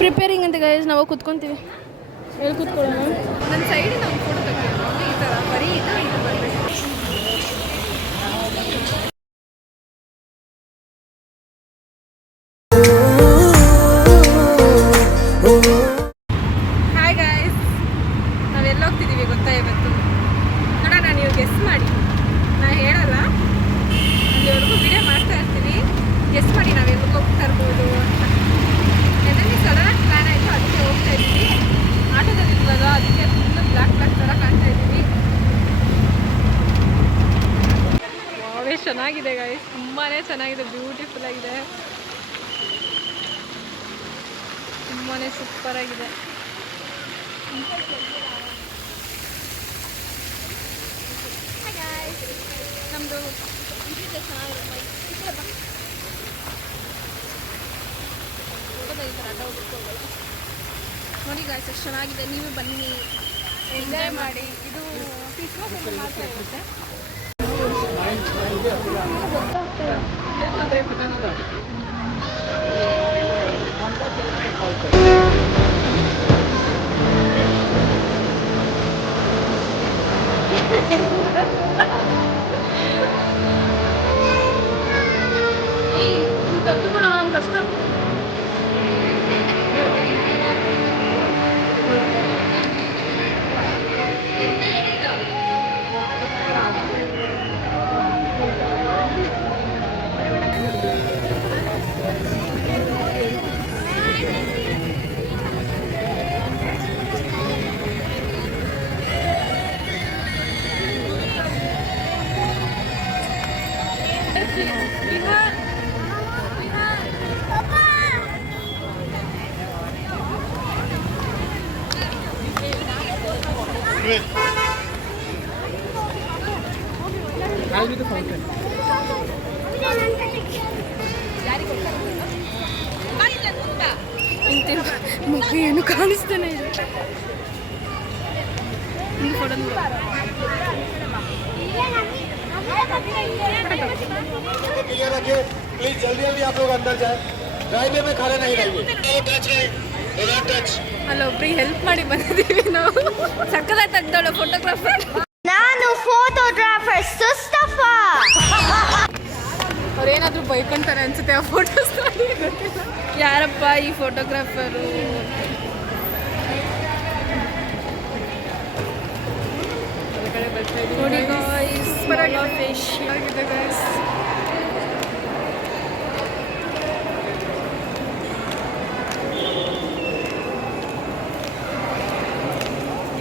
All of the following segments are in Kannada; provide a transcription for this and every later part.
ಪ್ರಿಪೇರಿಂಗ್ ಅಂತ ಗೈಸ್ ನಾವು ಕೂತ್ಕೊಂತೀವಿ. ಎಲ್ಲಿ ಕೂತ್ಕೊಳ್ಳೋಣ? ನನ್ನ ಸೈಡಿಗೆ ನಾವು ಫೋಟೋ ತೆಗೆಯೋಣ ಈ ಥರ ಬರೀ ಬರಬೇಕು. ಹಾಯ್ ಗಾಯ್ಸ್, ನಾವೆಲ್ಲ ಹೋಗ್ತಿದ್ದೀವಿ ಗೊತ್ತಾ ಇವತ್ತು? ನೋಡೋಣ, ನೀವು ಗೆಸ್ ಮಾಡಿ. ನಾ ಹೇಳಲ್ಲ, ಅಲ್ಲಿವರೆಗೂ ವಿಡಿಯೋ ಮಾಡ್ತಾ ಇರ್ತೀವಿ. ಗೆಸ್ ಮಾಡಿ ನಾವು ಎಲ್ಲಿಗೆ ಹೋಗ್ತಾ ಇರ್ಬೋದು ಅಂತ. ನನಗೆ ಸಡನ್ನಾಗಿ ಪ್ಲ್ಯಾನ್ ಆಯಿತು, ಅದಕ್ಕೆ ಹೋಗ್ತಾ ಇದ್ದೀವಿ. ಆಟೋದಲ್ಲಿದ್ದಾಗ ಅದಕ್ಕೆ ಫುಲ್ ಬ್ಲ್ಯಾಕ್ ಥರ ಕಾಣ್ತಾ ಇದ್ದೀವಿ. ವಾವೇ ಚೆನ್ನಾಗಿದೆ ಗಾಯ್ಸ್, ತುಂಬಾ ಚೆನ್ನಾಗಿದೆ, ಬ್ಯೂಟಿಫುಲ್ ಆಗಿದೆ, ತುಂಬಾ ಸೂಪರ್ ಆಗಿದೆ. ನಮ್ಮದು ನೋಡಿ ಗಾಯ್ಸ್, ಎಷ್ಟು ಚೆನ್ನಾಗಿದೆ. ನೀವು ಬನ್ನಿ, ಎಂಜಾಯ್ ಮಾಡಿ. ಇದು ಕ್ರಿಸ್ಮಸ್ ಮಾತ್ರ ಇರುತ್ತೆ. ಮುಖ ಏನು ಕಾಣಿಸ್ತಾನೆ ಇದೆ. प्लीज जल्दी जल्दी आप लोग अंदर जाए. ड्राइवे में खाना नहीं रहेंगे. ಅಲ್ಲೊಬ್ರಿಗೆ ಹೆಲ್ಪ್ ಮಾಡಿ ಬಂದಿದ್ದೀವಿ ನಾವು. ಸಕ್ಕದಾಗಿ ತೆಗ್ದವಳು ಫೋಟೋಗ್ರಾಫರ್. ನಾನು ಫೋಟೋಗ್ರಾಫರ್ ಸುಸ್ತಫ. ಅವ್ರೇನಾದ್ರೂ ಬೈಕೊಂತಾರೆ ಅನ್ಸುತ್ತೆ ಆ ಫೋಟೋಸ್ ನೋಡಿ. ಯಾರಪ್ಪ ಈ ಫೋಟೋಗ್ರಾಫರು? ನೋಡಿ ಗಾಯ್ಸ್, ಫಿಶ್ ಆಗಿದೆ ಗಾಯ್ಸ್.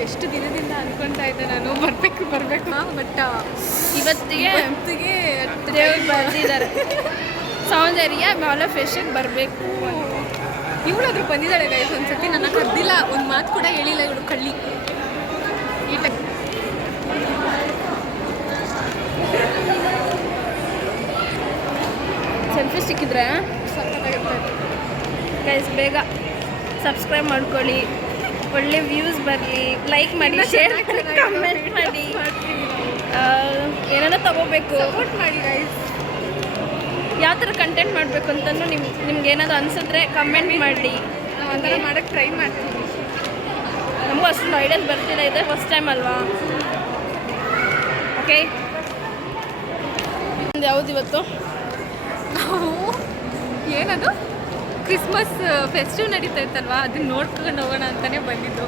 ಎಷ್ಟು ದಿನದಿಂದ ಅನ್ಕೊಂತಾ ಇದ್ದೆ ನಾನು ಬರಬೇಕು ಬಟ್ ಇವತ್ತಿಗೆ ದೇವ್ರು ಬರ್ತಿದ್ದಾರೆ. ಸೌಂದರ್ಯ ಮಾಲ್ ಫಿಶ್ಗೆ ಬರಬೇಕು. ಇವಳಾದ್ರೂ ಬಂದಿದ್ದಾಳೆ ಗೈಸ್ ಒಂದ್ಸತಿ, ನನ್ನ ಕದ್ದಿಲ್ಲ, ಒಂದು ಮಾತು ಕೂಡ ಹೇಳಿಲ್ಲ ಇವಳು ಕಳ್ಳಿ. ಸೆಲ್ಫಿ ಸಿಕ್ಕಿದ್ರೆ ಸಕ್ಕತ್ತಾಗಿರುತ್ತೆ ಗೈಸ್. ಬೇಗ ಸಬ್ಸ್ಕ್ರೈಬ್ ಮಾಡ್ಕೊಳ್ಳಿ, ಒಳ್ಳೆ ವ್ಯೂಸ್ ಬರಲಿ, ಲೈಕ್ ಮಾಡಿ, ಶೇರ್ ಮಾಡಿ, ಕಮೆಂಟ್ ಮಾಡಿ, ಏನಾರ ತಗೋಬೇಕು, ಸಪೋರ್ಟ್ ಮಾಡಿ ಗೈಸ್. ಯಾವ ಥರ ಕಂಟೆಂಟ್ ಮಾಡಬೇಕು ಅಂತಲೂ ನಿಮ್ಗೆ ಏನಾದರೂ ಅನಿಸಿದ್ರೆ ಕಮೆಂಟ್ ಮಾಡಿ. ನಾವು ಆ ಥರ ಮಾಡೋಕ್ಕೆ ಟ್ರೈ ಮಾಡ್ತೀವಿ. ನಮಗೂ ಅಷ್ಟು ಐಡಿಯಾಸ್ ಬರ್ತಿಲ್ಲ, ಇದೆ ಫಸ್ಟ್ ಟೈಮ್ ಅಲ್ವಾ? ಓಕೆ, ಯಾವುದು ಇವತ್ತು? ನಾವು ಏನದು ಕ್ರಿಸ್ಮಸ್ ಫೆಸ್ಟಿವ್ ನಡೀತಾ ಇತ್ತಲ್ವಾ, ಅದನ್ನ ನೋಡ್ಕೊಂಡು ಹೋಗೋಣ ಅಂತಲೇ ಬಂದಿದ್ದು.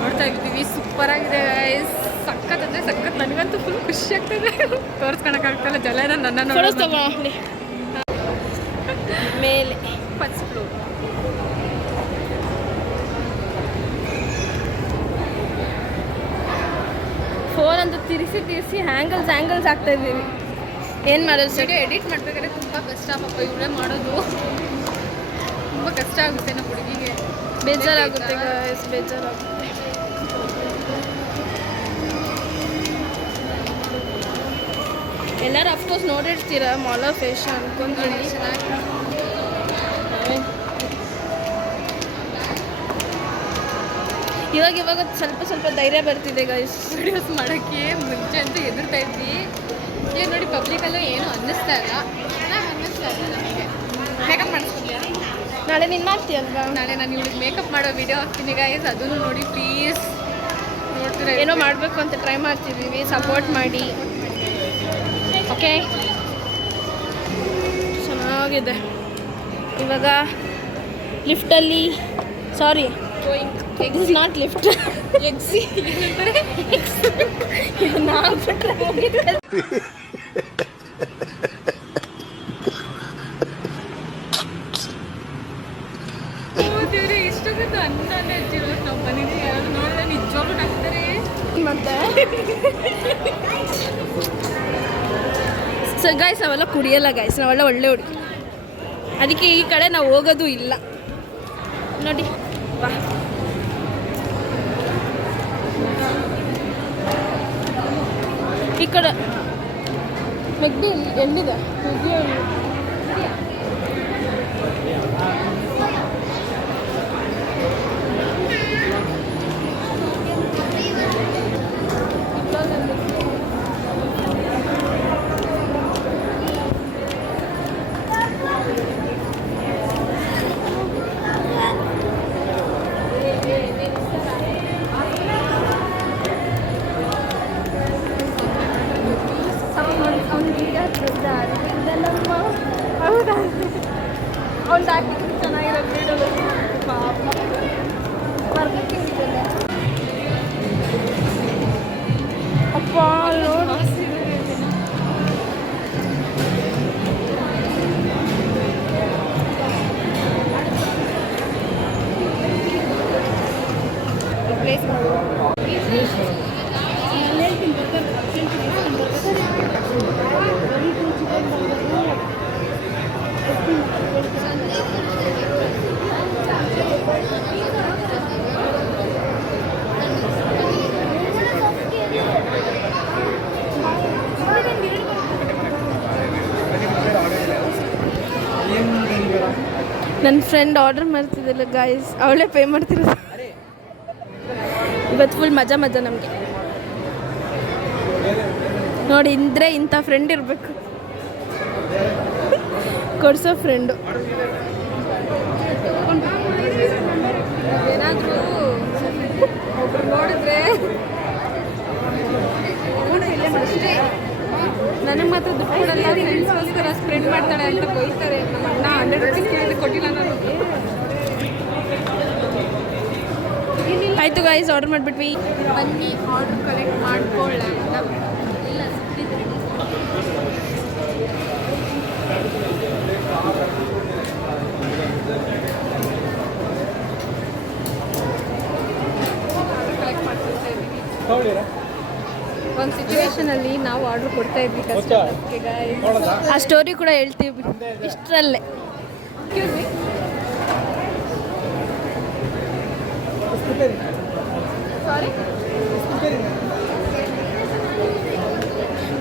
ನೋಡ್ತಾ ಇದ್ದೀವಿ, ಸೂಪರಾಗಿದೆ ಗೈಸ್, ಸಖತ್ ಅಂದರೆ ಸಖತ್. ನನಗಂತೂ ಫುಲ್ ಖುಷಿ ಆಗ್ತದೆ, ತೋರಿಸ್ಕೊಳಕ್ಕಾಗ್ತಲ್ಲ, ಜಲ ನನ್ನ ಮೇಲೆ ಫಸ್ಟ್ ಫ್ಲೋರ್. ಫೋನ್ ಅಂತ ತಿರ್ಸಿ ಹ್ಯಾಂಗಲ್ಸ್ ಆಗ್ತಾ ಇದ್ದೀವಿ. ಏನು ಮಾಡೋದು ಸರ್? ವಿಡಿಯೋ ಎಡಿಟ್ ಮಾಡಬೇಕಾದ್ರೆ ತುಂಬ ಕಷ್ಟ ಪಾಪ, ಇವಳೇ ಮಾಡೋದು ತುಂಬ ಕಷ್ಟ ಆಗುತ್ತೆ ನಮ್ಮ ಹುಡುಗಿಗೆ. ಬೇಜಾರಾಗುತ್ತೆ ಗೈಸ್, ಬೇಜಾರಾಗುತ್ತೆ. ಎಲ್ಲರೂ ಅಫ್ಕೋರ್ಸ್ ನೋಡಿರ್ತೀರ ಮಾಲ್ ಆಫ್ ಫಿಶ್ ಅನ್ಕೊಂತೀನಿ. ಇವಾಗ ಸ್ವಲ್ಪ ಧೈರ್ಯ ಬರ್ತಿದೆ ಗೈಸ್. ವಿಡಿಯೋಸ್ ಮಾಡೋಕ್ಕೆ ಮುಂಚೆ ಅಂತೂ ಹೆದರ್ತಾ ಇದ್ವಿ. ಈಗ ನೋಡಿ ಪಬ್ಲಿಕಲ್ಲೂ ಏನೂ ಅನ್ನಿಸ್ತಾ ಇಲ್ಲ ನನಗೆ ಮೇಕಪ್ ಮಾಡಿಸ್ಕೊಂಡ್ಯಾ ನಾಳೆ ನೀನು ಮಾಡ್ತೀಯಲ್ವಾ? ನಾಳೆ ನಾನು ಇವಳಿಗೆ ಮೇಕಪ್ ಮಾಡೋ ವಿಡಿಯೋ ಹಾಕ್ತೀನಿ ಗೈಸ್, ಅದನ್ನು ನೋಡಿ ಪ್ಲೀಸ್. ನೋಡ್ತೀರಾ ಏನೋ ಮಾಡಬೇಕು ಅಂತ ಟ್ರೈ ಮಾಡ್ತಿದ್ದೀವಿ, ಸಪೋರ್ಟ್ ಮಾಡಿ. ಓಕೆ, ಚೆನ್ನಾಗಿದೆ. ಇವಾಗ ಲಿಫ್ಟಲ್ಲಿ, sorry it is not lift, ಎಕ್ಸಿ ನಾವು ಬಿಟ್ಟರೆ ಮುಗಿದ್ರೆ ದೇವ್ರೆ ಇಷ್ಟೊಂದು ಅನ್ನನೇ ಹಚ್ಚಿರೋದು ನಾವು ಬಂದಿದ್ದೀವಿ. ಅದು ನೋಡಿದ್ರೆ ನಿಜವಾಗ್ಲೂ ನಗ್ತಾರೆ. ಮತ್ತೆ ಸೊ ಗೈಸ್, ನಾವೆಲ್ಲ ಕುಡಿಯಲ್ಲ ಗೈಸ್, ನಾವೆಲ್ಲ ಒಳ್ಳೆ ಹುಡುಗಿ, ಅದಕ್ಕೆ ಈ ಕಡೆ ನಾವು ಹೋಗೋದು ಇಲ್ಲ ನೋಡಿ. ಬಾ, ಈ ಕಡೆ ಮೆಗ್ಡಿ ಎಲ್ಲಿದೆ? ಹೌದಾ, ಅವ್ನು ಹಾಕಿದ್ರೆ ಚೆನ್ನಾಗಿರೋದು ಪಾಪ ಬರ್ಬೇಕು. ಅಪ್ಪ ನೋಡು, ಪ್ಲೇಸ್ ನನ್ನ ಫ್ರೆಂಡ್ ಆರ್ಡರ್ ಮಾಡ್ತಿದ್ದಿಲ್ಲ ಗಾಯ್ಸ್, ಅವಳೇ ಪೇ ಮಾಡ್ತಿರೋದು. ಇವತ್ತು ಫುಲ್ ಮಜಾ ಮಜಾ ನಮಗೆ ನೋಡಿ. ಇಂದ್ರೆ ಇಂಥ ಫ್ರೆಂಡ್ ಇರಬೇಕು, ಕೊಡ್ಸೋ ಫ್ರೆಂಡು. ಏನಾದರೂ ಒಬ್ರು ನೋಡಿದ್ರೆ ಅಷ್ಟೇ, ನನಗೆ ಮಾತ್ರ ದುಡ್ಡು ಕೊಡಲ್ಲ, ಫ್ರೆಂಡ್ಸ್ಗೋಸ್ಕರ ಸ್ಪ್ರೆಡ್ ಮಾಡ್ತಾಳೆ ಅಂತ ಬೈತಾರೆ. ನಮ್ಮ ಅಣ್ಣ 100 ರೂಪೀಸ್ ಕೇಳಿದ್ರೆ ಕೊಟ್ಟಿಲ್ಲ ನಾನು. ಆಯಿತು ಗಾಯ್ಸ್, ಆರ್ಡರ್ ಮಾಡಿಬಿಟ್ವಿ. ಬನ್ನಿ ಆರ್ಡರ್ ಕಲೆಕ್ಟ್ ಮಾಡ್ಕೊಳ್ಳ ಅಂತ. ಕಲೆಕ್ಟ್ ಮಾಡ್ಕೊಳ್ತಾ ಇದ್ದೀವಿ. ಒಂದು ಸಿಚುವೇಶನಲ್ಲಿ ನಾವು ಆರ್ಡರ್ ಕೊಡ್ತಾ ಇದ್ವಿ ಕಸ್ಟಮರ್ಸ್ಗೆ ಗಾಯ್ಸ್. ಆ ಸ್ಟೋರಿ ಕೂಡ ಹೇಳ್ತೀವಿ ಇಷ್ಟರಲ್ಲೇ. ಸಾರಿ,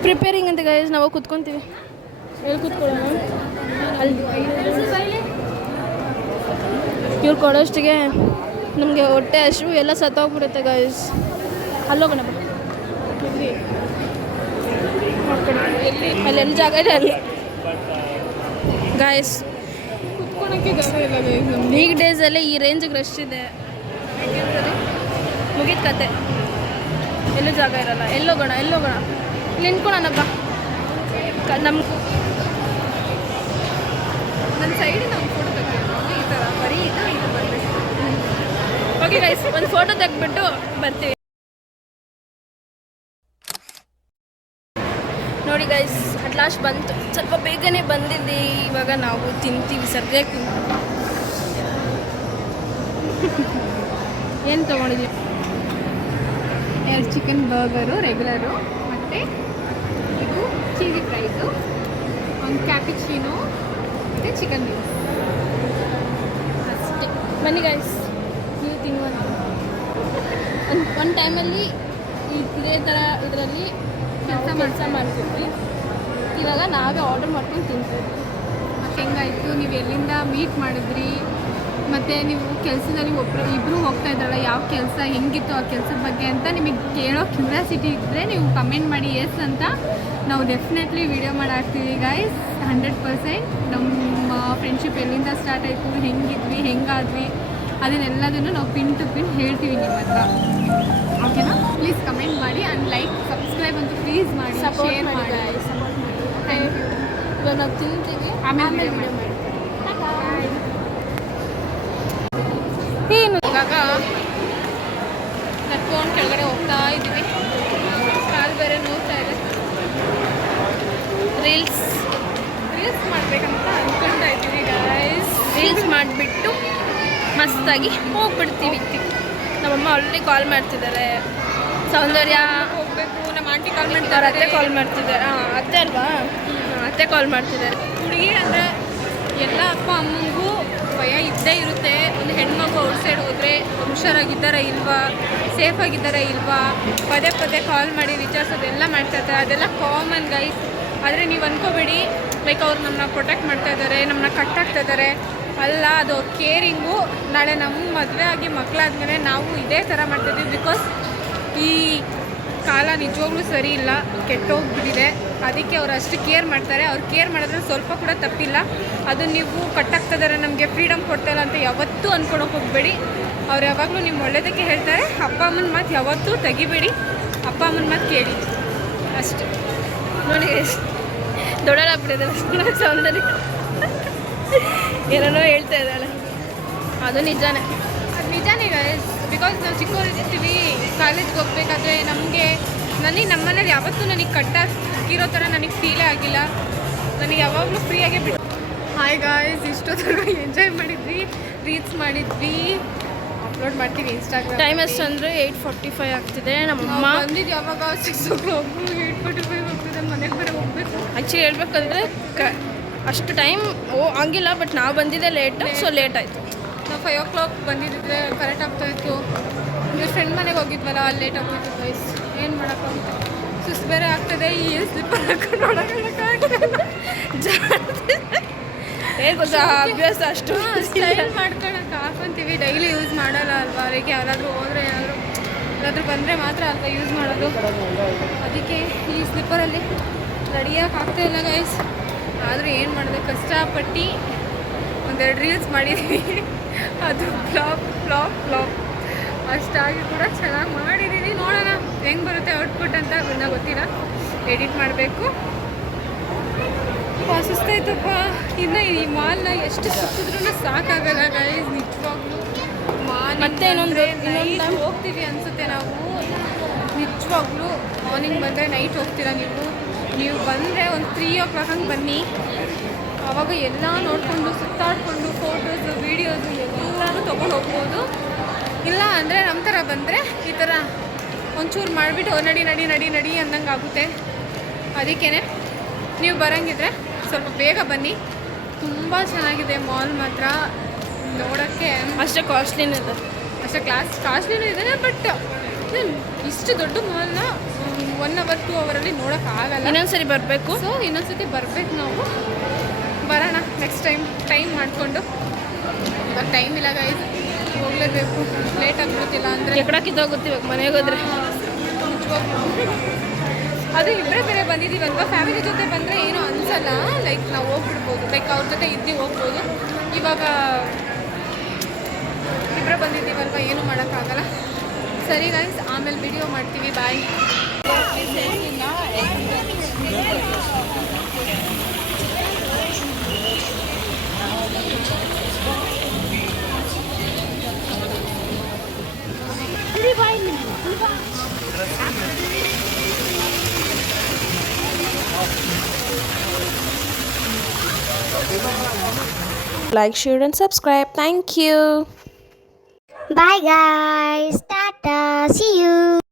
ಪ್ರಿಪೇರಿಂಗ್ ಅಂತ ಗೈಸ್, ನಾವು ಕೂತ್ಕೊತೀವಿ. ಎಲ್ಲಿ ಕೂತ್ಕೊಳ್ಳೋಣ? ಅಲ್ಲಿ ಇವ್ರು ಕೊಡೋಷ್ಟಿಗೆ ನಮಗೆ ಹೊಟ್ಟೆ ಹಸಿವು ಎಲ್ಲ ಸತ್ತೋಗ್ಬಿಡುತ್ತೆ ಗೈಸ್. ಅಲ್ಲೋಗೋಣ ಬಾ, ಅಲ್ಲಿ ಜಾಗ ಇದೆ ಅಲ್ಲಿ ಗಾಯ್ಸ್. ಕುತ್ಕೊಳಕ್ಕೆ ಜಾಗ ಇಲ್ಲ ಗೈಸ್. ವೀಕ್ ಡೇಸಲ್ಲೇ ಈ ರೇಂಜಿಗೆ ರಶ್ ಇದೆ, ಮುಗಿದ ಕತೆ. ಎಲ್ಲೂ ಜಾಗ ಇರಲ್ಲ. ಎಲ್ಲೋಗೋಣ ಇಲ್ಲಿ ನಿಂತ್ಕೊಳ್ಳೋಣಪ್ಪ. ನಮ್ಮ ನನ್ನ ಸೈಡಿನ ಒಂದು ಫೋಟೋ ತೆಗೆದು ಈ ಥರ ಬರೀ ಇದು ಬರಬೇಕು. ಓಕೆ ಗೈಸ್, ಒಂದು ಫೋಟೋ ತೆಗೆದ್ಬಿಟ್ಟು ಬರ್ತೀವಿ ನೋಡಿ ಗೈಸ್. ಅಟ್ ಲಾಸ್ಟ್ ಬಂತು, ಸ್ವಲ್ಪ ಬೇಗನೆ ಬಂದಿದ್ದೆ. ಇವಾಗ ನಾವು ತಿಂತೀವಿ, ಸದ್ಯಕ್ಕೆ ಏನು ತೊಗೊಂಡಿದ್ದೀವಿ? 2 ಚಿಕನ್ ಬರ್ಗರು ರೆಗ್ಯುಲರು, ಮತ್ತು ಇದು ಚೀಸಿ ಫ್ರೈಸು, ಒಂದು ಕ್ಯಾಪಿಚಿನೋ ಮತ್ತು ಚಿಕನ್ ವಿಂಗ್ಸ್ ಅಷ್ಟೇ. ಬನ್ನಿ ಗೈಸ್, ನೀವು ತಿನ್ನುವಂತ ಒಂದು ಟೈಮಲ್ಲಿ ಇದೇ ಥರ ಇದರಲ್ಲಿ ಕೆಲಸ ಮಾಡ್ತಿದ್ವಿ. ಇವಾಗ ನಾವೇ ಆರ್ಡರ್ ಮಾಡ್ಕೊಂಡು ತಿಂತೀವಿ. ಹೆಂಗಾಯಿತು, ನೀವು ಎಲ್ಲಿಂದ ಮೀಟ್ ಮಾಡಿದ್ರಿ, ಮತ್ತು ನೀವು ಕೆಲಸದಲ್ಲಿ ಇಬ್ಬರು ಹೋಗ್ತಾ ಇದ್ದಾರಲ್ಲ, ಯಾವ ಕೆಲಸ ಹೆಂಗಿತ್ತು ಆ ಕೆಲಸದ ಬಗ್ಗೆ ಅಂತ ನಿಮಗೆ ಕೇಳೋ ಕ್ಯೂರಿಯಾಸಿಟಿ ಇದ್ದರೆ ನೀವು ಕಮೆಂಟ್ ಮಾಡಿ ಎಸ್ ಅಂತ. ನಾವು ಡೆಫಿನೆಟ್ಲಿ ವಿಡಿಯೋ ಮಾಡಾಕ್ತೀವಿ ಗೈಸ್ 100%. ನಮ್ಮ ಫ್ರೆಂಡ್ಶಿಪ್ ಎಲ್ಲಿಂದ ಸ್ಟಾರ್ಟ್ ಆಯಿತು, ಹೆಂಗಿದ್ವಿ, ಹೆಂಗಾದ್ವಿ, ಅದನ್ನೆಲ್ಲದನ್ನು ನಾವು ಪಿನ್ ಟು ಪಿನ್ ಹೇಳ್ತೀವಿ ನಿಮ್ಮ ಹತ್ರ. ಓಕೆನಾ? ಪ್ಲೀಸ್ ಕಮೆಂಟ್ ಮಾಡಿ ಆ್ಯಂಡ್ ಲೈಕ್ ಸಬ್ಸ್ಕ್ರೈಬ್ ಅಂತೂ ಪ್ಲೀಸ್ ಮಾಡಿ, ಸಪೋರ್ಟ್ ಶೇರ್ ಮಾಡಿ ಮಾಡಿ. ಸಪೋರ್ಟ್ ಮಾಡಿ. Thank you. ಇವಾಗ ನಾವು ತಿಂತೀವಿ, ಆಮೇಲೆ ಆಮೇಲೆ video ವಿಡಿಯೋ ಮಾಡಿ. ಮಾಡಿ. ಏನು ಇವಾಗ ನಡ್ಕೊಂಡು ಕೆಳಗಡೆ ಹೋಗ್ತಾ ಇದ್ದೀವಿ. ಕಾಲು ಬೇರೆ ನೋಡ್ತಾ ಇದೆ. ರೀಲ್ಸ್ ಮಾಡಬೇಕಂತ ಅಂದ್ಕೊಳ್ತಾ ಇದ್ದೀವಿ ಗೈಸ್. ರೀಲ್ಸ್ ಮಾಡಿಬಿಟ್ಟು ಮಸ್ತಾಗಿ ಹೋಗ್ಬಿಡ್ತೀವಿ. ನಮ್ಮಮ್ಮ ಆಲ್ರೆಡಿ ಕಾಲ್ ಮಾಡ್ತಿದ್ದಾರೆ. ಸೌಂದರ್ಯ ಹೋಗ್ಬೇಕು. ನಮ್ಮ ಆಂಟಿ ಕಾಲ್ ಅವ್ರ ಮಾಡ್ತಾರೆ. ಅತ್ತೆ ಕಾಲ್ ಮಾಡ್ತಿದ್ದಾರೆ. ಅತ್ತೆ ಅಲ್ವಾ? ಅತ್ತೆ ಕಾಲ್ ಮಾಡ್ತಿದ್ದಾರೆ. ಹುಡುಗಿ ಅಂದರೆ ಎಲ್ಲ ಅಪ್ಪ ಅಮ್ಮನಿಗೂ ಭಯ ಇದ್ದೇ ಇರುತ್ತೆ. ಒಂದು ಹೆಣ್ಮಗು ಔಟ್ ಸೈಡ್ ಹೋದರೆ ಹುಷಾರಾಗಿದ್ದಾರಾ ಇಲ್ವಾ, ಸೇಫಾಗಿದ್ದಾರಾ ಇಲ್ವಾ, ಪದೇ ಪದೇ ಕಾಲ್ ಮಾಡಿ ವಿಚಾರಿಸೋದೆಲ್ಲ ಮಾಡ್ತಾ ಇರ್ತಾರೆ. ಅದೆಲ್ಲ ಕಾಮನ್ ಗೈಸ್. ಆದರೆ ನೀವು ಅಂದ್ಕೋಬೇಡಿ ಲೈಕ್ ಅವ್ರು ನಮ್ಮನ್ನ ಪ್ರೊಟೆಕ್ಟ್ ಮಾಡ್ತಾ ಇದ್ದಾರೆ, ನಮ್ಮನ್ನ ಕಟ್ಟಾಗ್ತಾ ಇದ್ದಾರೆ. ಅಲ್ಲ, ಅದು ಅವ್ರ ಕೇರಿಂಗು. ನಾಳೆ ನಮ್ಮ ಮದುವೆ ಆಗಿ ಮಕ್ಕಳಾದ್ಮೇಲೆ ನಾವು ಇದೇ ಥರ ಮಾಡ್ತಾಯಿದ್ವಿ. ಬಿಕಾಸ್ ಈ ಕಾಲ ನಿಜವಾಗ್ಲೂ ಸರಿ ಇಲ್ಲ, ಕೆಟ್ಟೋಗ್ಬಿಟ್ಟಿದೆ. ಅದಕ್ಕೆ ಅವ್ರು ಅಷ್ಟು ಕೇರ್ ಮಾಡ್ತಾರೆ. ಅವ್ರು ಕೇರ್ ಮಾಡಿದ್ರೆ ಸ್ವಲ್ಪ ಕೂಡ ತಪ್ಪಿಲ್ಲ. ಅದು ನೀವು ಕಟ್ಟಾಗ್ತಿದ್ದಾರೆ, ನಮಗೆ ಫ್ರೀಡಮ್ ಕೊಡ್ತಾಯಿಲ್ಲ ಅಂತ ಯಾವತ್ತೂ ಅಂದ್ಕೊಳಕ್ಕೆ ಹೋಗಬೇಡಿ. ಅವ್ರು ಯಾವಾಗಲೂ ನಿಮ್ಮ ಒಳ್ಳೆಯದಕ್ಕೆ ಹೇಳ್ತಾರೆ. ಅಪ್ಪ ಅಮ್ಮನ ಮಾತು ಯಾವತ್ತೂ ತೆಗಿಬೇಡಿ, ಅಪ್ಪ ಅಮ್ಮನ ಮಾತು ಕೇಳಿ ಅಷ್ಟೇ. ನೋಡಿ ದೊಡ್ಡದಾಗ್ಬಿಟ್ಟಿದ್ದಾರೆ ಸೌಂದರ್ಯ. ಏನೇನೋ ಹೇಳ್ತಾ ಇದ್ದಾಳೆ. ಅದು ನಿಜಾನೇ. ಅದು ನಿಜಾನೇ ಗೈಸ್. ಬಿಕಾಸ್ ನಾವು ಚಿಕ್ಕವರಿರ್ತೀವಿ, ಕಾಲೇಜ್ಗೆ ಹೋಗ್ಬೇಕಾದ್ರೆ ನನಗೆ ನಮ್ಮನೇಲಿ ಯಾವತ್ತೂ ನನಗೆ ಕಟ್ಟಾಗಿರೋ ಥರ ನನಗೆ ಫೀಲೇ ಆಗಿಲ್ಲ. ನನಗೆ ಯಾವಾಗಲೂ ಫ್ರೀಯಾಗೇ ಬಿಟ್ಟು. ಹಾಯ್ ಗಾಯ್ಸ್, ಇಷ್ಟೊತ್ತರೆಗೂ ಎಂಜಾಯ್ ಮಾಡಿದ್ವಿ, ರೀಲ್ಸ್ ಮಾಡಿದ್ವಿ, ಅಪ್ಲೋಡ್ ಮಾಡ್ತೀವಿ ಇನ್ಸ್ಟಾಗ್ರಾಮ್. ಟೈಮ್ ಎಷ್ಟು ಅಂದರೆ 8:45 ಆಗ್ತಿದೆ. ನಮ್ಮಮ್ಮ ಬಂದಿದ್ದು ಯಾವಾಗ 6 o'clock, 8:45 ಆಗ್ತಿದೆ. ಮನೆಗೆ ಬೇರೆ ಹೋಗಬೇಕು. ಆ್ಯಕ್ಚುಲಿ ಹೇಳ್ಬೇಕಂದ್ರೆ ಅಷ್ಟು ಟೈಮ್ ಆಗಿಲ್ಲ. ಬಟ್ ನಾವು ಬಂದಿದ್ದೆ ಲೇಟ್, ಸೊ ಲೇಟ್ ಆಯಿತು. ನಾವು 5 o'clock ಬಂದಿದ್ದಿದ್ರೆ ಕರೆಕ್ಟ್ ಆಗ್ತಾಯಿತ್ತು. ಅಂದರೆ ಫ್ರೆಂಡ್ ಮನೆಗೆ ಹೋಗಿದ್ವಲ್ಲ, ಅಲ್ಲಿ ಲೇಟ್ ಆಗ್ಬಿಟ್ಟು ಗೈಸ್. ಏನು ಮಾಡೋಕ್ಕಾಗುತ್ತೆ, ಸುಸ್ತು ಬೇರೆ ಆಗ್ತದೆ. ಈ ಸ್ಲಿಪ್ಪರ್ ಹಾಕೊಂಡು ಒಳಗಡೆ ಏನು ಗೊತ್ತಾ, ಅಭ್ಯಾಸ ಅಷ್ಟು ಸ್ಟೈಲ್ ಮಾಡ್ಕೊಳಕ್ಕೆ ಹಾಕೊತೀವಿ. ಡೈಲಿ ಯೂಸ್ ಮಾಡಲ್ಲ ಅಲ್ವಾ. ಅದಕ್ಕೆ ಯಾರಾದರೂ ಹೋದರೆ ಯಾರಾದರೂ ಬಂದರೆ ಮಾತ್ರ ಅಲ್ವಾ ಯೂಸ್ ಮಾಡೋದು. ಅದಕ್ಕೆ ಈ ಸ್ಲಿಪ್ಪರಲ್ಲಿ ರೆಡಿಯಾಗಿ ಆಗ್ತಾಯಿಲ್ಲ ಗೈಸ್. ಆದರೂ ಏನು ಮಾಡಿದೆ, ಕಷ್ಟಪಟ್ಟು ಒಂದೆರಡು ರೀಲ್ಸ್ ಮಾಡಿದ್ದೀವಿ. ಅದು ಫ್ಲಾಪ್ ಅಷ್ಟಾಗಿ ಕೂಡ ಚೆನ್ನಾಗಿ ಮಾಡಿದ್ದೀವಿ. ನೋಡೋಣ ಹೆಂಗೆ ಬರುತ್ತೆ ಔಟ್ಪುಟ್ ಅಂತ. ಇನ್ನೂ ಗೊತ್ತಿಲ್ಲ, ಎಡಿಟ್ ಮಾಡಬೇಕು. ಸುಸ್ತಾಯ್ತಪ್ಪ. ಇನ್ನು ಈ ಮಾಲ್ನ ಎಷ್ಟು ಸುತ್ತಿದ್ರೂ ಸಾಕಾಗಲ್ಲ ಗೈಸ್, ನಿಜವಾಗ್ಲೂ. ಮತ್ತೆ ಇನ್ನೊಂದು ನೈಟ್ ಹೋಗ್ತೀವಿ ಅನಿಸುತ್ತೆ ನಾವು. ನಿಜವಾಗ್ಲೂ ಮಾರ್ನಿಂಗ್ ಬಂದರೆ ನೈಟ್ ಹೋಗ್ತೀರಾ ನೀವು ಬಂದರೆ ಒಂದು 3 o'clock ಹಂಗೆ ಬನ್ನಿ. ಆವಾಗ ಎಲ್ಲ ನೋಡಿಕೊಂಡು ಸುತ್ತಾಡಿಕೊಂಡು ಫೋಟೋಸು ವೀಡಿಯೋಸು ಎಲ್ಲನೂ ತೊಗೊಂಡು ಹೋಗ್ಬೋದು. ಇಲ್ಲ ಅಂದರೆ ನಮ್ಮ ಥರ ಬಂದರೆ ಈ ಥರ ಒಂಚೂರು ಮಾಡಿಬಿಟ್ಟು ನಡಿ ಅಂದಂಗೆ ಆಗುತ್ತೆ. ಅದಕ್ಕೇ ನೀವು ಬರೋಂಗಿದ್ರೆ ಸ್ವಲ್ಪ ಬೇಗ ಬನ್ನಿ. ತುಂಬ ಚೆನ್ನಾಗಿದೆ ಮಾಲ್ ಮಾತ್ರ ನೋಡೋಕ್ಕೆ. ಅಷ್ಟೇ ಕಾಸ್ಟ್ಲಿನೂ ಇದೆ, ಅಷ್ಟೇ ಕಾಸ್ಟ್ಲಿನೂ ಇದೆ. ಬಟ್ ಇಷ್ಟು ದೊಡ್ಡ ಮಾಲ್ನ 1 hour 2 ಅವರಲ್ಲಿ ನೋಡೋಕ್ಕಾಗಲ್ಲ. ಇನ್ನೊಂದ್ಸರಿ ಬರಬೇಕು. ಸೊ ಇನ್ನೊಂದ್ಸತಿ ಬರಬೇಕು ನಾವು. ಬರೋಣ ನೆಕ್ಸ್ಟ್ ಟೈಮ್ ಮಾಡಿಕೊಂಡು. ಇವಾಗ ಟೈಮ್ ಇಲ್ಲ ಗೈಸ್, ಹೋಗಲೇಬೇಕು. ಲೇಟ್ ಆಗಿಬಿಡ್ತಿಲ್ಲ ಅಂದರೆ ಎಕಡಕ್ಕಿದ್ದೋಗುತ್ತೆ ಇವಾಗ ಮನೆಗೆ ಹೋದ್ರೆ. ಅದು ಇಬ್ಬರೇ ಬೇರೆ ಬಂದಿದ್ದೀವಲ್ವ, ಫ್ಯಾಮಿಲಿ ಜೊತೆ ಬಂದರೆ ಏನೂ ಅನಿಸಲ್ಲ. ಲೈಕ್ ನಾವು ಹೋಗ್ಬಿಡ್ಬೋದು, ಲೈಕ್ ಅವ್ರ ಜೊತೆ ಇದ್ದು ಹೋಗ್ಬೋದು. ಇವಾಗ ಇಬ್ಬರೇ ಬಂದಿದ್ದೀವಲ್ವ, ಏನೂ ಮಾಡೋಕ್ಕಾಗಲ್ಲ. ಸರಿ ಗೈಸ್, ಆಮೇಲೆ ವಿಡಿಯೋ ಮಾಡ್ತೀವಿ. ಬಾಯ್. Like, share and subscribe. Thank you. Bye guys. Tata. See you.